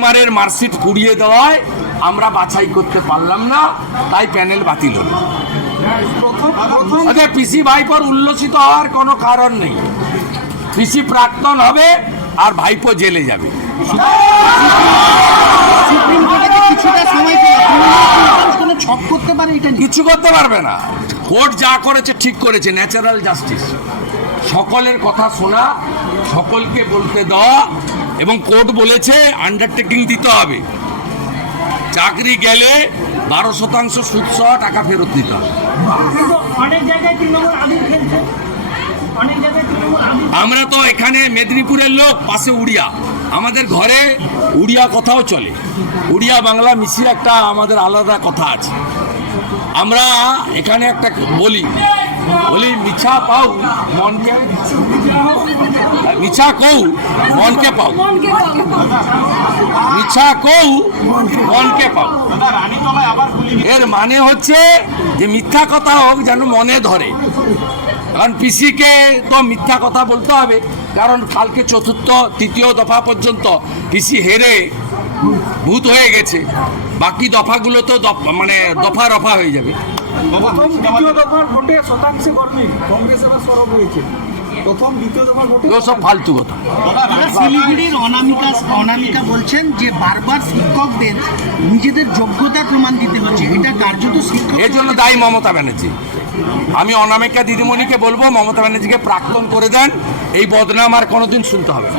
কুমারের মার্কশিট পুড়িয়ে দেওয়ায় আমরা বাছাই করতে পারলাম না, তাই প্যানেল বাতিল হলো। পিসি ভাইপোর উল্লসিত হওয়ার কোনো কারণ নেই। পিসি প্রাক্তন হবে আর ভাইপো জেলে যাবে। কিছু করতে পারবে না। কোর্ট যা করেছে ঠিক করেছে, ন্যাচারাল জাস্টিস। সকলের কথা শোনা, সকলকে বলতে দেওয়া, এবং কোর্ট বলেছে আন্ডারটেকিং দিতে হবে। চাকরি গেলে 12% সুদসহ টাকা ফেরত দিতে হবে। আমরা তো এখানে মেদিনীপুরের লোক, পাশে উড়িয়া, আমাদের ঘরে উড়িয়া কথাও চলে। উড়িয়া বাংলা মিশিয়ে একটা আমাদের আলাদা কথা আছে। আমরা এখানে একটা বলি মিছা পাও মনকে, মিছা কৌ মনকে পাও, মিছা কৌ মনকে পাও। এর মানে হচ্ছে যে মিথ্যা কথা হোক যেন মনে ধরে। কারণ পিসিকে তো মিথ্যা কথা বলতে হবে, কারণ কালকে তৃতীয় দফা পর্যন্ত পিসি হেরে ভূত হয়ে গেছে। বাকি দফাগুলো তো মানে দফা রফা হয়ে যাবে। সব ফালতু কথা। শিলিগুড়ির অনামিকা বলছেন যে বারবার শিক্ষকদের নিজেদের যোগ্যতার প্রমাণ দিতে হচ্ছে, এটা কার্যত শিক্ষক। এর জন্য দায়ী মমতা ব্যানার্জি। আমি অনামিকা দিদিমণিকে বলবো মমতা ব্যানার্জিকে প্রাক্তন করে দেন, এই বদনাম আর কোনোদিন শুনতে হবে না।